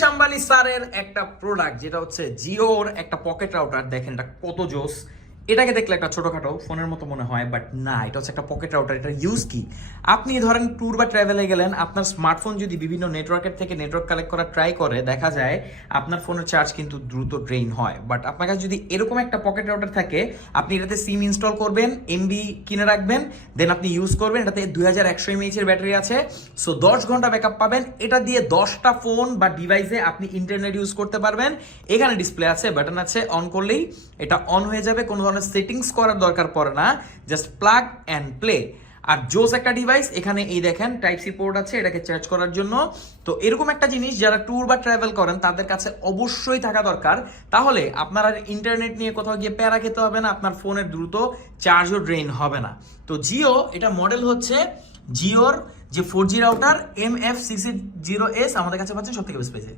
মুকেশ আম্বানি স্যারের একটা প্রোডাক্ট যেটা হচ্ছে জিওর একটা পকেট রাউটার। দেখেন এটা কত জোস। এটাকে দেখলে একটা ছোটখাটো ফোনের মতো মনে হয়, বাট না, এটা হচ্ছে একটা পকেট রাউটার। এটা ইউজ কি, আপনি ধরেন ট্যুর বা ট্রাভেলে গেলেন, আপনার স্মার্টফোন যদি বিভিন্ন নেটওয়ার্কের থেকে নেটওয়ার্ক কালেক্ট করা ট্রাই করে, দেখা যায় আপনার ফোনের চার্জ কিন্তু দ্রুত ড্রেইন হয়। বাট আপনার কাছে যদি এরকম একটা পকেট রাউটার থাকে, আপনি এটাতে সিম ইনস্টল করবেন, এমবি কিনে রাখবেন, দেন আপনি ইউজ করবেন। এটাতে 2100 mAh এর ব্যাটারি আছে, সো 10 ঘন্টা ব্যাকআপ পাবেন। এটা দিয়ে 10টা ফোন বা ডিভাইসে আপনি ইন্টারনেট ইউজ করতে পারবেন। এখানে ডিসপ্লে আছে, বাটন আছে, অন করলেই এটা অন হয়ে যাবে। কোনো ধরনের সেটিংস করার দরকার পড়ে না, জাস্ট প্লাগ অ্যান্ড প্লে। আর জোস একটা ডিভাইস। এখানে এই দেখেন টাইপ সি পোর্ট আছে এটাকে চার্জ করার জন্য। তো এরকম একটা জিনিস যারা ট্যুর বা ট্রাভেল করেন তাদের কাছে অবশ্যই থাকা দরকার। তাহলে আপনার আর ইন্টারনেট নিয়ে কোথাও গিয়ে প্যারা খেতে হবে না, আপনার ফোনের দ্রুত চার্জও ড্রেইন হবে না। তো জিও, এটা মডেল হচ্ছে জিওর যে 4G রাউটার MF660S, আমাদের কাছে পাচ্ছেন সব থেকে বেস্ট প্রাইসে।